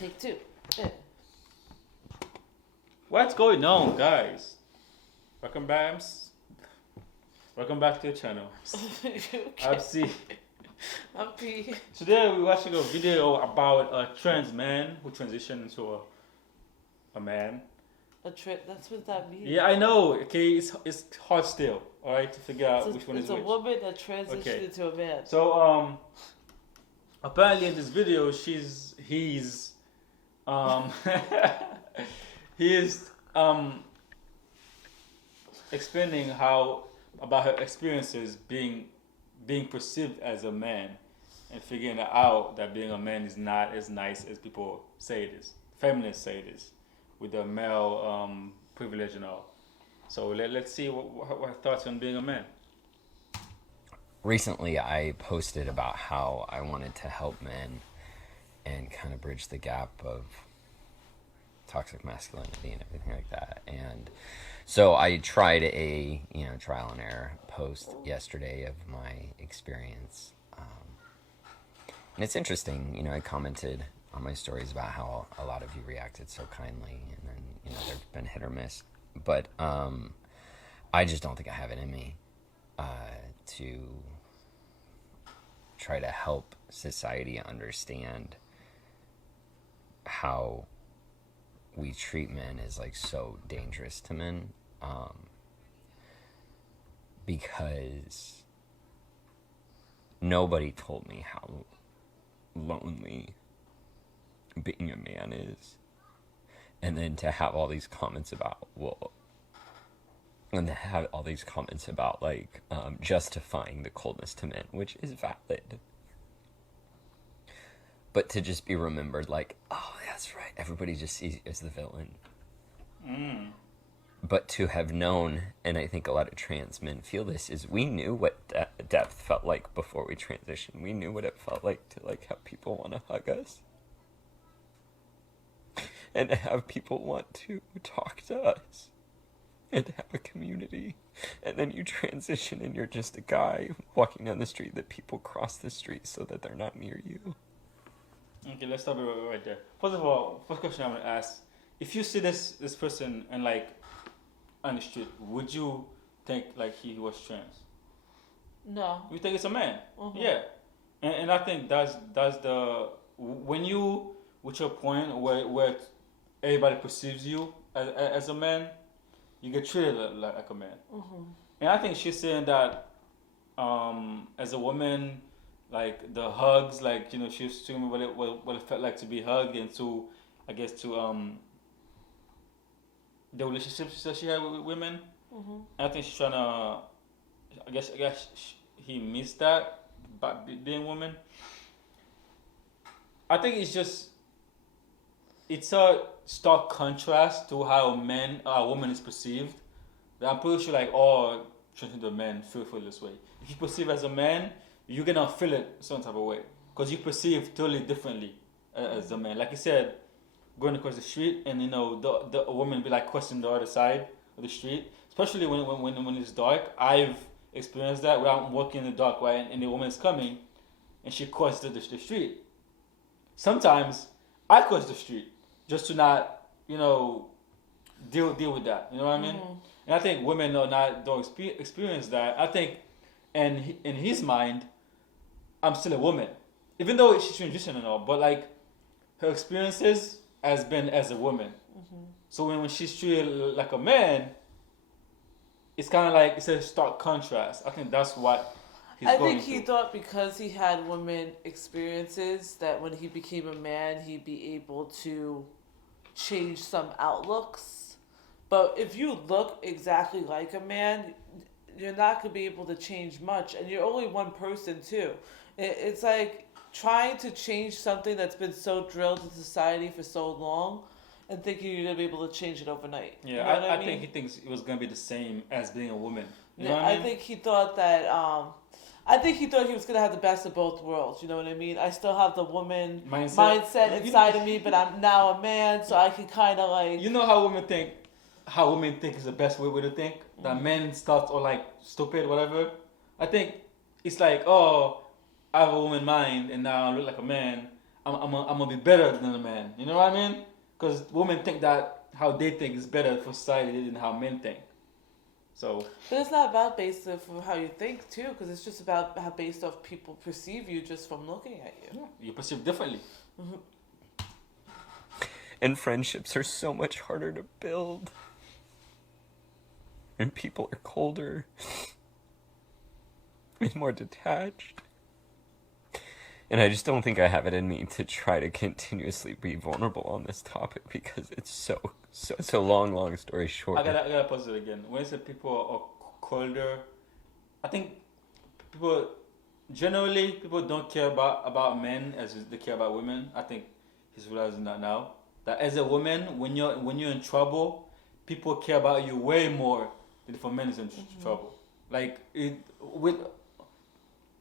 Take two. Yeah. What's going on, guys? Welcome back. Welcome back to the channel. Okay. I'm C. I'm P. Today we're watching a video about a trans man who transitioned into a man. That's what that means. Yeah, I know. Okay, it's hard still. All right, to figure out which one is It's a which. woman that transitioned into a man. So apparently in this video he's he is explaining about her experiences being perceived as a man and figuring out that being a man is not as nice as people say it is. Feminists say it is, with the male privilege and all. So let's see what her thoughts on being a man. Recently, I posted about how I wanted to help men and kind of bridge the gap of toxic masculinity and everything like that. And so I tried a trial and error post yesterday of my experience. And it's interesting, I commented on my stories about how a lot of you reacted so kindly, and then there've been hit or miss. But I just don't think I have it in me to try to help society understand how we treat men is like so dangerous to men, because nobody told me how lonely being a man is. And then to have all these comments about like justifying the coldness to men, which is valid, but to just be remembered like, oh, that's right, everybody just sees you as the villain. But to have known, and I think a lot of trans men feel this, is we knew what depth felt like before we transitioned. We knew what it felt like to like have people want to hug us and to have people want to talk to us and to have a community. And then you transition and you're just a guy walking down the street that people cross the street so that they're not near you. Okay, let's stop it right there. First of all, first question I'm gonna ask: if you see this person and like on the street, would you think like he was trans? No. You think it's a man? Mm-hmm. Yeah, and I think that's the when you with your point where everybody perceives you as a man, you get treated like a man. Mm-hmm. And I think she's saying that as a woman, like the hugs, like she was talking about what it felt like to be hugged, and to I guess to the relationships that she had with women. Mm-hmm. And I think she's trying to. I guess he missed that by being a woman. I think it's a stark contrast to how a woman is perceived. I'm pretty sure like all transgender men feel this way. If you perceive as a man, you're gonna feel it some type of way because you perceive totally differently as a man. Like you said, going across the street and the woman be like questioning the other side of the street, especially when it's dark. I've experienced that where I'm walking in the dark, right, and the woman is coming and she crosses the street. Sometimes I cross the street just to not deal with that. You know what I mean? Mm-hmm. And I think women don't experience that. I think in his mind, I'm still a woman, even though she's transitioning and all. But like her experiences has been as a woman. Mm-hmm. So when she's treated like a man, it's kind of like it's a stark contrast. I think that's what I think he thought because he had women experiences that when he became a man, he'd be able to change some outlooks. But if you look exactly like a man, you're not going to be able to change much. And you're only one person, too. It's like trying to change something that's been so drilled in society for so long and thinking you're going to be able to change it overnight. Yeah, you know I think he thinks it was going to be the same as being a woman. You know yeah, what I mean? I think he thought that... I think he thought he was going to have the best of both worlds. You know what I mean? I still have the woman mindset inside of me, but I'm now a man, so I can kind of like... You know how women think is the best way to think? Mm-hmm. That men stuff or like stupid, whatever. I think it's like, oh, I have a woman mind and now I look like a man. I'm gonna be better than a man. You know what I mean? Because women think that how they think is better for society than how men think. So But it's not about based off of how you think too, because it's just about how based off people perceive you just from looking at you. you perceive differently. And friendships are so much harder to build. And people are colder and more detached. And I just don't think I have it in me to try to continuously be vulnerable on this topic because it's so long story short. I gotta pause it again. When you say people are colder, I think people generally people don't care about men as they care about women. I think he's realizing that now. That as a woman, when you're in trouble, people care about you way more than if a man is in trouble. Like with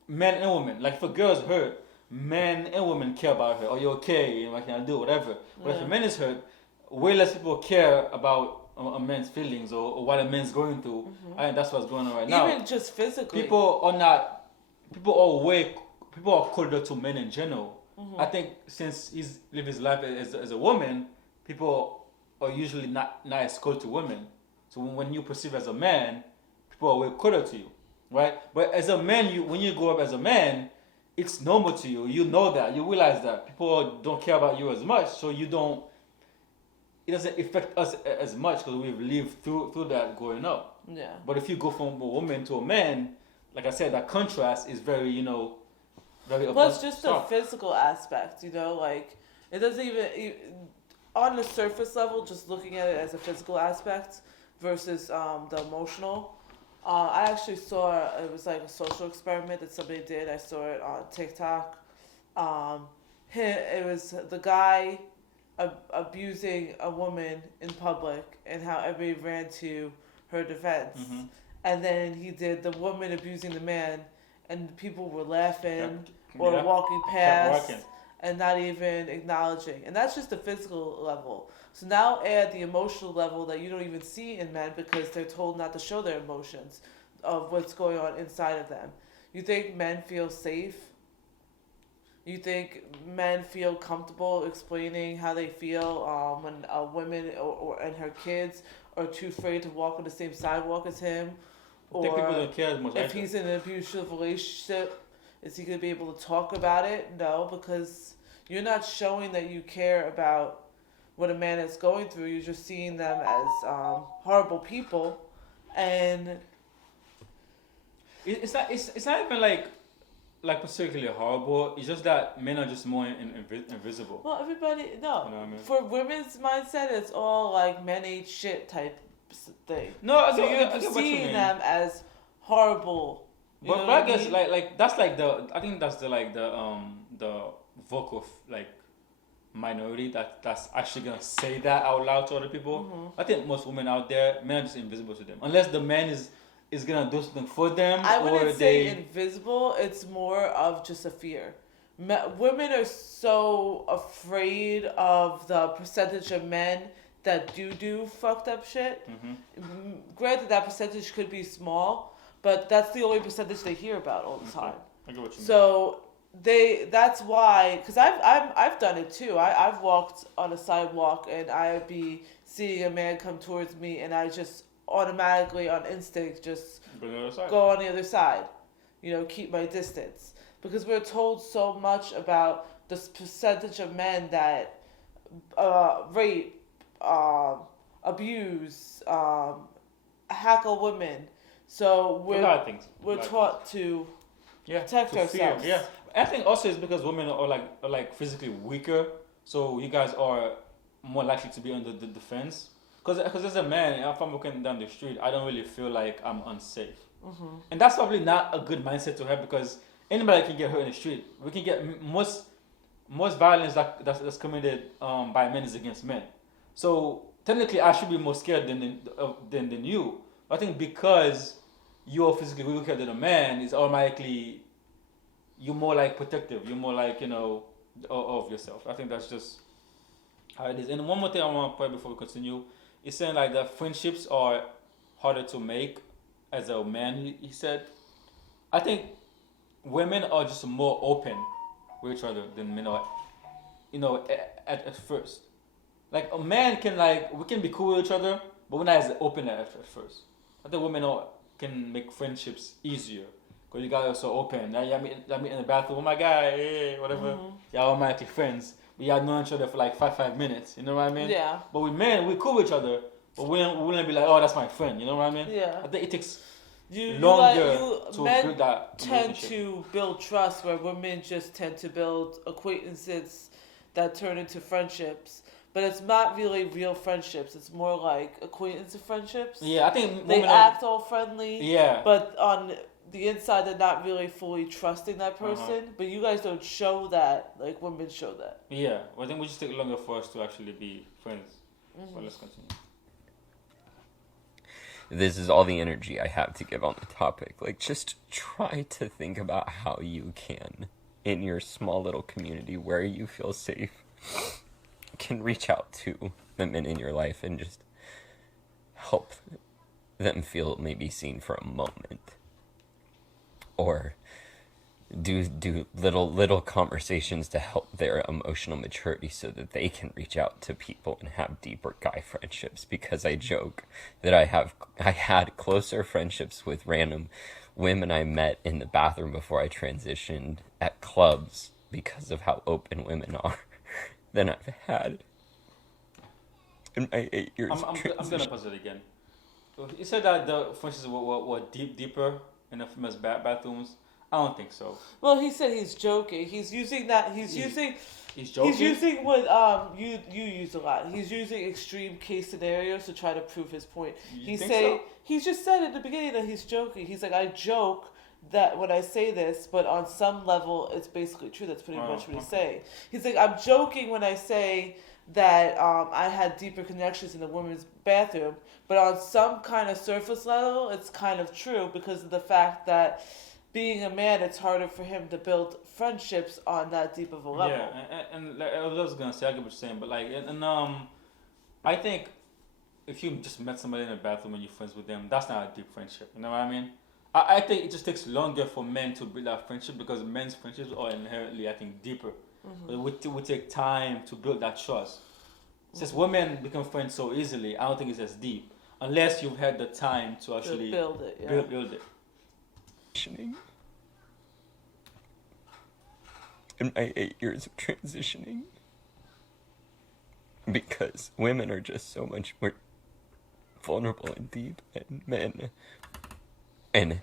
men and women. Like if a girl's hurt, men and women care about her. Are you okay? What can I do? Whatever. But if a man is hurt, way less people care about a man's feelings or what a man's going through. I think that's what's going on right now. Even just physically. People are colder to men in general. I think since he's lived his life as a woman, people are usually not as cold to women. So when you perceive as a man, people are way colder to you, right? But as a man, when you grow up as a man, it's normal to you. You know that. You realize that people don't care about you as much, so you don't. It doesn't affect us as much because we've lived through that growing up. Yeah. But if you go from a woman to a man, like I said, that contrast is very, very. Plus, just the stark. physical aspect, like it doesn't even on the surface level, just looking at it as a physical aspect versus the emotional. I actually saw it was like a social experiment that somebody did. I saw it on TikTok. It was the guy abusing a woman in public and how everybody ran to her defense. And then he did the woman abusing the man, and people were laughing or walking past and not even acknowledging. And that's just the physical level. So now add the emotional level that you don't even see in men because they're told not to show their emotions of what's going on inside of them. You think men feel safe? You think men feel comfortable explaining how they feel when a woman or and her kids are too afraid to walk on the same sidewalk as him? I think people don't care as much. If he's in an abusive relationship, is he going to be able to talk about it? No, because you're not showing that you care about what a man is going through. You're just seeing them as horrible people, and it's not even like particularly horrible. It's just that men are just more invisible. well, everybody no. You know what I mean? For women's mindset, it's all like men ain't shit type thing. No, I So get you're what you seeing mean. them as horrible. You know But what I guess mean? like that's like I think that's the vocal minority that's actually gonna say that out loud to other people. I think most women out there, men are just invisible to them unless the man is gonna do something for them. I or wouldn't say invisible. It's more of just a fear. Women are so afraid of the percentage of men that do fucked up shit. Granted, that percentage could be small, but that's the only percentage they hear about all the time. I get what you mean. So that's why, because I've done it too. I've walked on a sidewalk and I'd be seeing a man come towards me and I just automatically on instinct just go on the other side, keep my distance, because we're told so much about this percentage of men that rape, abuse, hackle women. So we're taught to protect to fear. ourselves. Yeah, I think also it's because women are like physically weaker, so you guys are more likely to be on the defense. Because as a man, if I'm walking down the street, I don't really feel like I'm unsafe, and that's probably not a good mindset to have because anybody can get hurt in the street. We can get most violence that's committed by men is against men. So technically, I should be more scared than you. I think because you're physically weaker than a man, is automatically you're more like protective. You're more like of yourself. I think that's just how it is. And one more thing I want to point before we continue, is saying like that friendships are harder to make as a man. He said, I think women are just more open with each other than men are. at first. Like a man can like we can be cool with each other, but we're not as open at first. I think women can make friendships easier because you guys are so open. Now y'all meet in the bathroom. Oh my god, hey, whatever. Y'all automatically friends. But y'all know each other for like 5 minutes. You know what I mean? Yeah. But with men, we cool with each other, but we wouldn't be like, oh, that's my friend. You know what I mean? Yeah. I think it takes You longer to men build that tend relationship. to build trust, where women just tend to build acquaintances that turn into friendships. But it's not really real friendships. It's more like acquaintance friendships. Yeah, I think They women act all friendly. Yeah. But on the inside, they're not really fully trusting that person. Uh-huh. But you guys don't show that. Like women show that. Yeah, well, I think we just take longer for us to actually be friends. So let's continue. This is all the energy I have to give on the topic. Like, just try to think about how you can, in your small little community where you feel safe, can reach out to the men in your life and just help them feel maybe seen for a moment. Or do little conversations to help their emotional maturity so that they can reach out to people and have deeper guy friendships. Because I joke that I had closer friendships with random women I met in the bathroom before I transitioned at clubs because of how open women are than I've had in my 8 years. I'm gonna pause it again. You said that the friendships were deeper in the famous bathrooms. I don't think so. Well, he said he's joking. He's using that. He's using what you use a lot. He's using extreme case scenarios to try to prove his point. He's just said at the beginning that he's joking. He's like, I joke that when I say this, but on some level it's basically true. That's pretty much what he's saying. He's like, I'm joking when I say that I had deeper connections in the women's bathroom, but on some kind of surface level it's kind of true because of the fact that being a man, it's harder for him to build friendships on that deep of a level. Yeah, and like, I was gonna say, I get what you're saying, but like, I think if you just met somebody in a bathroom and you're friends with them, that's not a deep friendship. You know what I mean? I think it just takes longer for men to build that friendship because men's friendships are inherently, I think, deeper. It would take time to build that trust. Since women become friends so easily, I don't think it's as deep unless you've had the time to actually build it. Yeah. Build it. In my 8 years of transitioning, because women are just so much more vulnerable and deep than men. And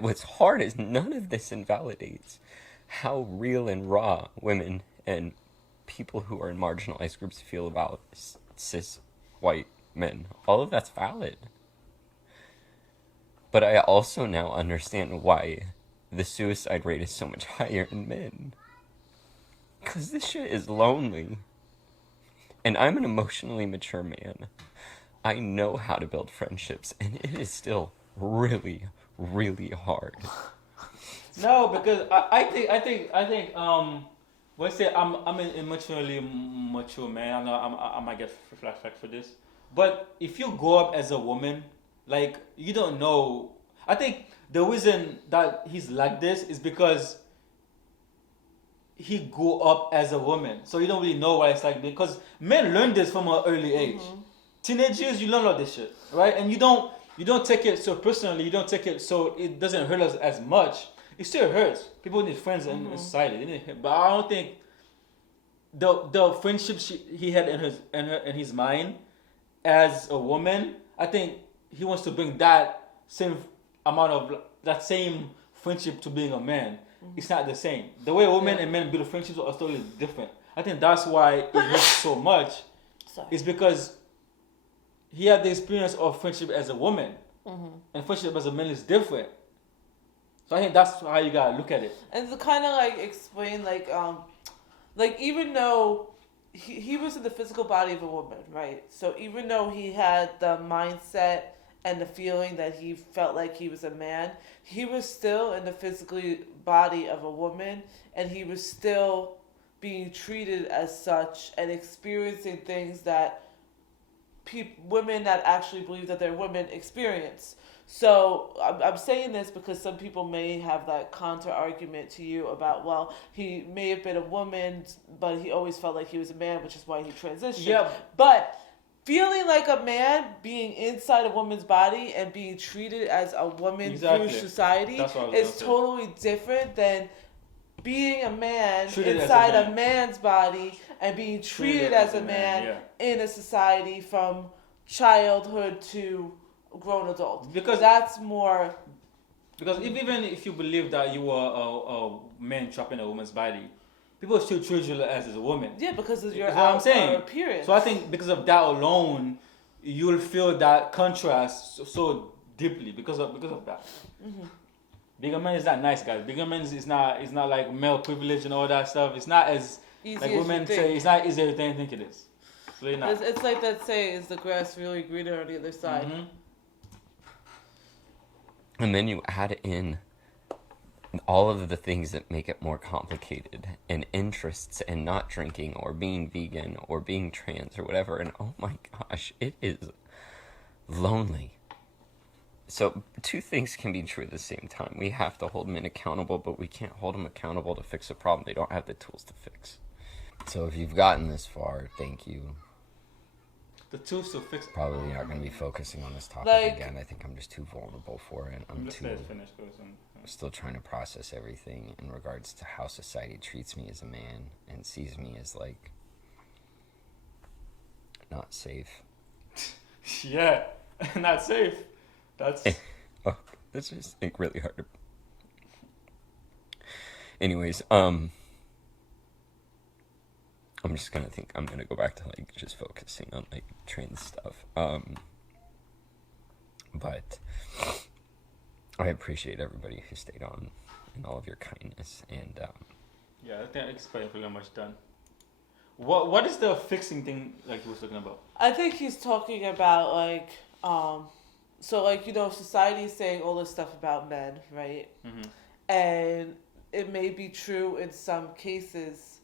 what's hard is none of this invalidates how real and raw women and people who are in marginalized groups feel about cis white men. All of that's valid. But I also now understand why the suicide rate is so much higher in men. Because this shit is lonely. And I'm an emotionally mature man. I know how to build friendships, and it is still really, really hard. No, because I think let's say I'm an emotionally mature man. I know I might get flashback for this, but if you grow up as a woman, like you don't know. I think the reason that he's like this is because he grew up as a woman, so you don't really know what it's like. Because men learn this from an early age. Teenage years, you learn all this shit, right? And you don't take it so personally. You don't take it so it doesn't hurt us as much. It still hurts. People need friends in society, but I don't think the friendship he had in his mind as a woman. I think he wants to bring that same amount of that same friendship to being a man. It's not the same. The way women and men build friendships are totally different. I think that's why it hurts so much. It's because he had the experience of friendship as a woman, and friendship as a man is different. So I think that's how you gotta look at it. And to kind of like explain, like even though he was in the physical body of a woman, right? So even though he had the mindset and the feeling that he felt like he was a man, he was still in the physical body of a woman, and he was still being treated as such and experiencing things that women that actually believe that they're women experience. So I'm saying this because some people may have that counter argument to you about, well, he may have been a woman, but he always felt like he was a man, which is why he transitioned. Yeah. But feeling like a man, being inside a woman's body and being treated as a woman Exactly. through society That's what I was is gonna say. totally different than being a man Treated as a inside a man. man's body and being treated as a man in a society from childhood to grown adult. Because That's more. Because even if you believe that you are a man trapped in a woman's body, people still treat you as a woman. Yeah, because of your That's what I'm saying. appearance. So I think because of that alone, you'll feel that contrast so deeply because of that. Mm-hmm. Being a man is not nice, guys. Being a man is not like male privilege and all that stuff. It's not as Easy like as women you say. think. It's not easier than you think it is. It's really not. It's like that saying, is the grass really greener on the other side? Mhm. And then you add in all of the things that make it more complicated, and interests, and not drinking, or being vegan, or being trans, or whatever, and oh my gosh, it is lonely. So two things can be true at the same time. We have to hold men accountable, but we can't hold them accountable to fix a problem they don't have the tools to fix. So if you've gotten this far, thank you. The tools to fix. Probably not going to be focusing on this topic Like- again. I think I'm just too vulnerable for it. I'm Let's too let it finish, guys. still trying to process everything in regards to how society treats me as a man and sees me as like not safe. Yeah, not safe. That's Oh, that's just like really hard to. Anyways, I'm just gonna think I'm gonna go back to like just focusing on like trans stuff. But I appreciate everybody who stayed on and all of your kindness, and yeah. I think it's pretty much done. What is the fixing thing like you was talking about? I think he's talking about like, so like, you know, society is saying all this stuff about men, right? Mm-hmm. And it may be true in some cases,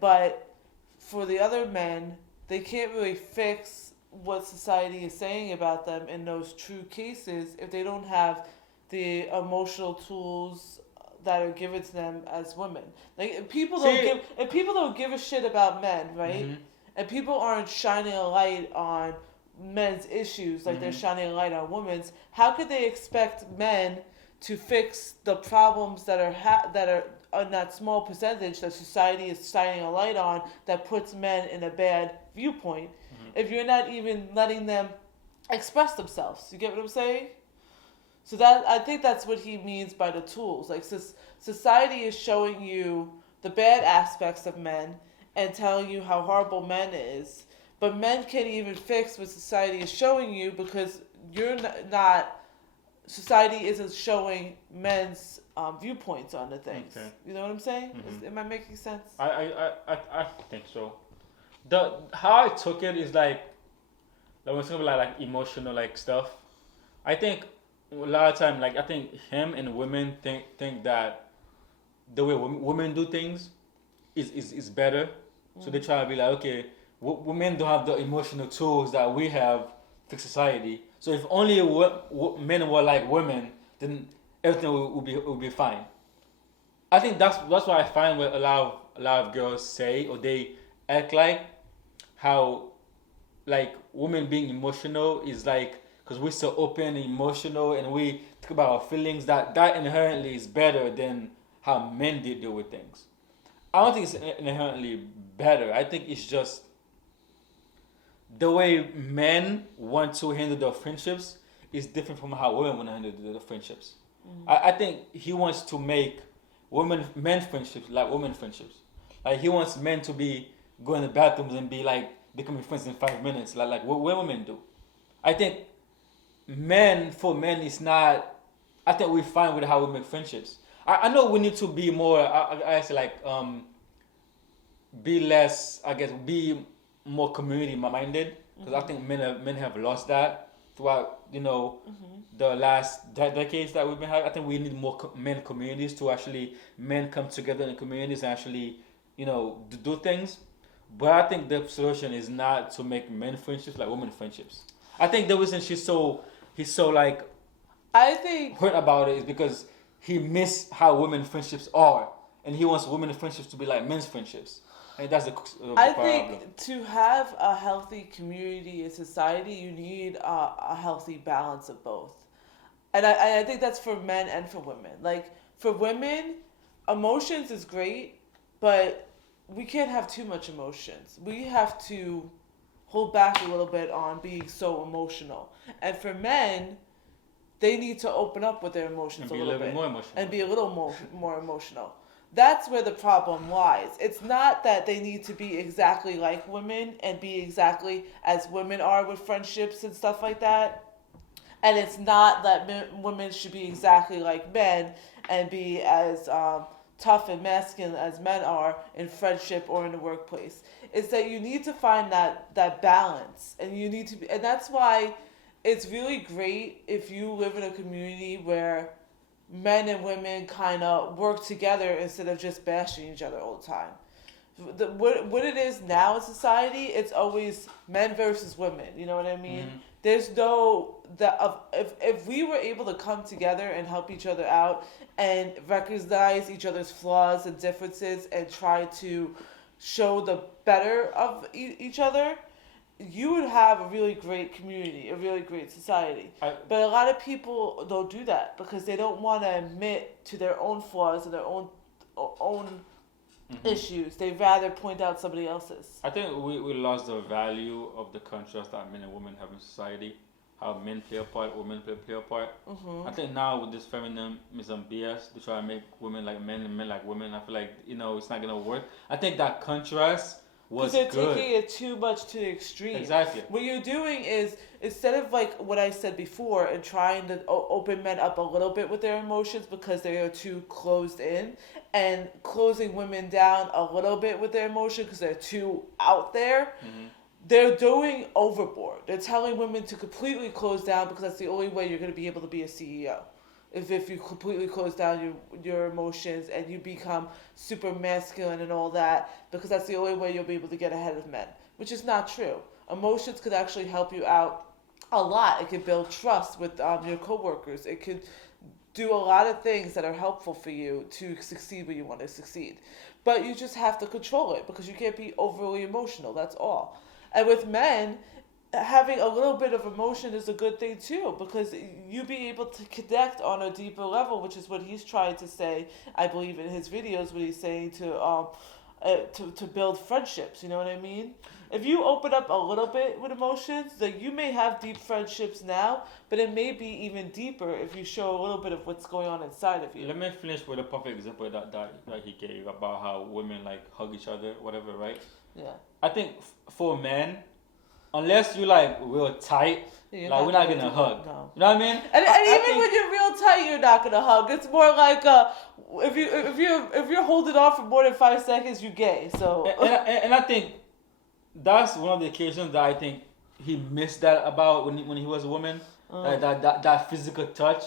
but for the other men, they can't really fix what society is saying about them in those true cases if they don't have the emotional tools that are given to them as women. Like if people don't give a shit about men, right? Mm-hmm. And people aren't shining a light on men's issues like they're shining a light on women's, how could they expect men to fix the problems that are on that small percentage that society is shining a light on that puts men in a bad viewpoint if you're not even letting them express themselves? You get what I'm saying? So that, I think that's what he means by the tools. Like society is showing you the bad aspects of men and telling you how horrible men is, but men can't even fix what society is showing you because you're not society isn't showing men's viewpoints on the things. Okay. You know what I'm saying? Mhm. Am I making sense? I think so. How I took it is like when it's like emotional like stuff. I think a lot of time, like I think him and women think that the way women do things is better. So they try to be like, okay, women don't have the emotional tools that we have to society. So if only men were like women, then everything will be fine. I think that's what I find what a lot of girls say or they act like how like women being emotional is like because we're so open and emotional and we talk about our feelings that inherently is better than how men deal with things. I don't think it's inherently better. I think it's just the way men want to handle their friendships is different from how women want to handle their friendships. I think he wants to make men friendships like women friendships. Like he wants men to be going to bathrooms and be like becoming friends in 5 minutes, like what women do. I think for men is not. I think we're fine with how we make friendships. I know we need to be more. I say like be less. I guess be more community minded because I think men have lost that throughout the last decades that we've been having. I think we need more men communities to actually men come together in communities and actually do things. But I think the solution is not to make men friendships like women friendships. I think the reason she's so he's so like I think hurt about it is because he missed how women friendships are, and he wants women friendships to be like men's friendships. And that's the I problem. think to have a healthy community and society, you need a healthy balance of both. And I think that's for men and for women. Like, for women, emotions is great, but we can't have too much emotions. We have to hold back a little bit on being so emotional. And for men, they need to open up with their emotions And a be a little little bit bit more emotional. and be a little more emotional. That's where the problem lies. It's not that they need to be exactly like women and be exactly as women are with friendships and stuff like that. And it's not that women should be exactly like men and be as tough and masculine as men are in friendship or in the workplace. It's that you need to find that balance, and you need to be, and that's why it's really great if you live in a community where men and women kind of work together instead of just bashing each other all the time. What it is now in society, it's always men versus women. You know what I mean? Mm-hmm. There's no if we were able to come together and help each other out and recognize each other's flaws and differences and try to show the better of each other, you would have a really great community, a really great society. But a lot of people don't do that because they don't want to admit to their own flaws and their own issues. They'd rather point out somebody else's. I think we lost the value of the contrast that men and women have in society. How men play a part, women play a part. I think now with this feminism BS, they try to make women like men and men like women. I feel like, it's not gonna work. I think that contrast was they're good. taking it too much to the extreme. Exactly. What you're doing is, instead of like what I said before and trying to open men up a little bit with their emotions because they are too closed in, and closing women down a little bit with their emotion because they're too out there, they're doing overboard. They're telling women to completely close down because that's the only way you're going to be able to be a CEO. If you completely close down your emotions and you become super masculine and all that, because that's the only way you'll be able to get ahead of men, which is not true. Emotions could actually help you out a lot. It could build trust with your coworkers. It could do a lot of things that are helpful for you to succeed when you want to succeed. But you just have to control it because you can't be overly emotional. That's all. And with men, having a little bit of emotion is a good thing too, because you be able to connect on a deeper level, which is what he's trying to say, I believe, in his videos, when he's saying to build friendships. You know what I mean? If you open up a little bit with emotions, like, you may have deep friendships now, but it may be even deeper if you show a little bit of what's going on inside of you. Let me finish with a perfect example that he gave about how women like hug each other, whatever, right? Yeah. I think for men, unless you like real tight, You're like we're not gonna do hug. that, no. You know what I mean? And I even think- when you're real tight, you're not gonna hug. It's more like if you're holding on for more than 5 seconds, you're gay. So and I think that's one of the occasions that I think he missed that about when he was a woman. That physical touch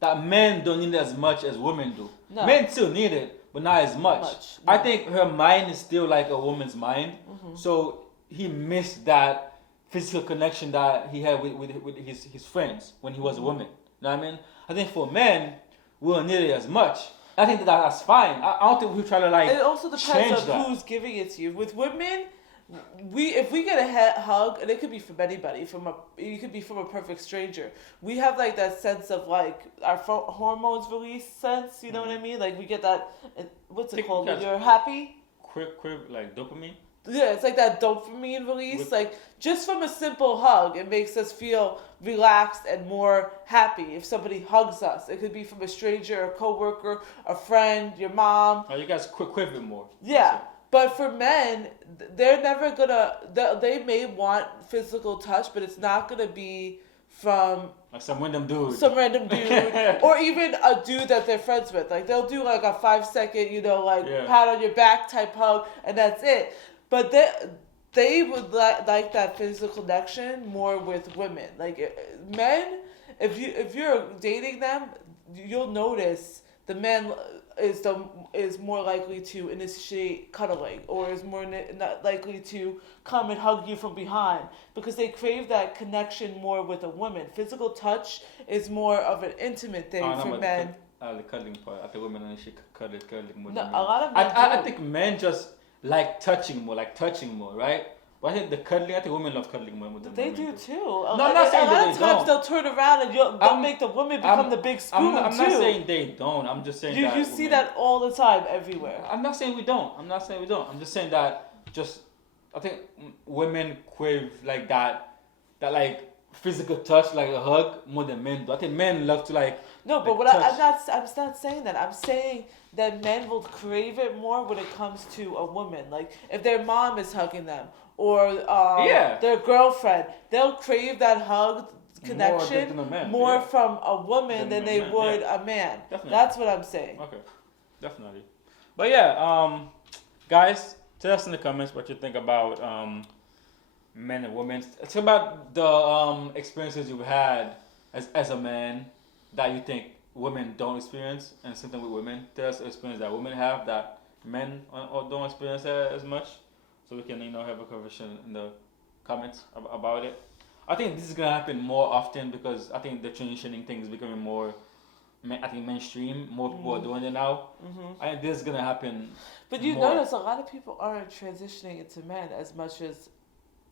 that men don't need as much as women do. No. Men still need it, but not as much. No. I think her mind is still like a woman's mind. So he missed that physical connection that he had with his friends when he was a woman. You know what I mean? I think for men, we don't need it as much. I think that's fine. I don't think we try to like it also depends change on that. who's giving it to you. With women, if we get a hug, and it could be from anybody, it could be from a perfect stranger. We have like that sense of like our hormones release sense. You know what I mean? Like we get that. What's it called? When you're happy. Quick, like dopamine. Yeah, it's like that dopamine release. Like just from a simple hug, it makes us feel relaxed and more happy. If somebody hugs us, it could be from a stranger, a coworker, a friend, your mom. Oh, you guys quick bit more. Yeah. But for men, they're never gonna. They may want physical touch, but it's not gonna be from like some random dude, or even a dude that they're friends with. Like they'll do like a 5 second, pat on your back type hug, and that's it. But they would like that physical connection more with women. Like men, if you're dating them, you'll notice the men is more likely to initiate cuddling, or is more not likely to come and hug you from behind, because they crave that connection more with a woman. Physical touch is more of an intimate thing for men. The cuddling part. I think women actually cuddling more. No, than men. a lot of men I do. think men just like touching more, right? But I think the cuddling. I think women love cuddling more than They women do too. I'm not saying a that lot they of times don't. they'll turn around and they'll make the woman become the big spoon I'm too. not saying they don't. I'm just saying that You see women- that all the time everywhere. I'm not saying we don't. I'm just saying that I think women crave like that like physical touch, like a hug, more than men do. I think men love to like. No, but like, I'm not saying that. I'm saying that men will crave it more when it comes to a woman. Like if their mom is hugging them, or their girlfriend, they'll crave that hug connection more from a woman than they would a man. Definitely. That's what I'm saying. Okay, definitely. But yeah, guys, tell us in the comments what you think about men and women. It's about the experiences you've had as a man that you think women don't experience, and something with women. Tell us the experience that women have that men don't experience as much, so we can have a conversation in the comments about it. I think this is gonna happen more often because I think the transitioning thing is becoming more. I think mainstream. More people are doing it now. I think this is gonna happen. But you more. notice a lot of people aren't transitioning into men as much as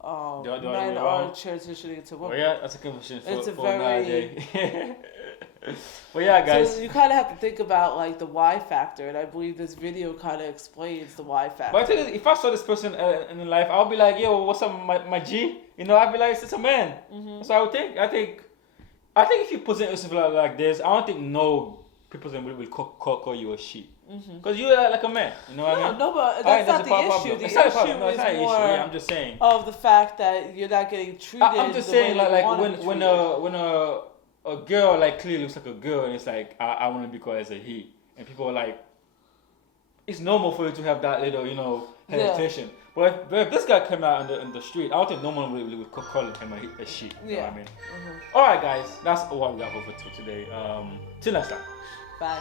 The other way men are around? transitioning into Well, women. yeah, that's a conversation It's a for very- another day. But yeah, guys. So you kind of have to think about like the why factor, and I believe this video kind of explains the why factor. But I think if I saw this person in life, I'll be like, yo, what's up, my G? I'd be like, it's a man. So I would think. I think if you present yourself like this, I don't think no people will call you a she. Because you're like a man. You know what I mean? No, but I that's think not the problem. issue. The It's not a issue problem. No, it's is not an issue. more Yeah, I'm just saying. of the fact that you're not getting treated. I'm just the saying, way you like wanna be when treated. a girl like clearly looks like a girl, and it's like I want to be called as a he, and people are like, it's normal for you to have that little hesitation. But if this guy came out in the street, I don't think no one would call him a she. You know what I mean? All right, guys, that's all we got for today. Till next time. Bye.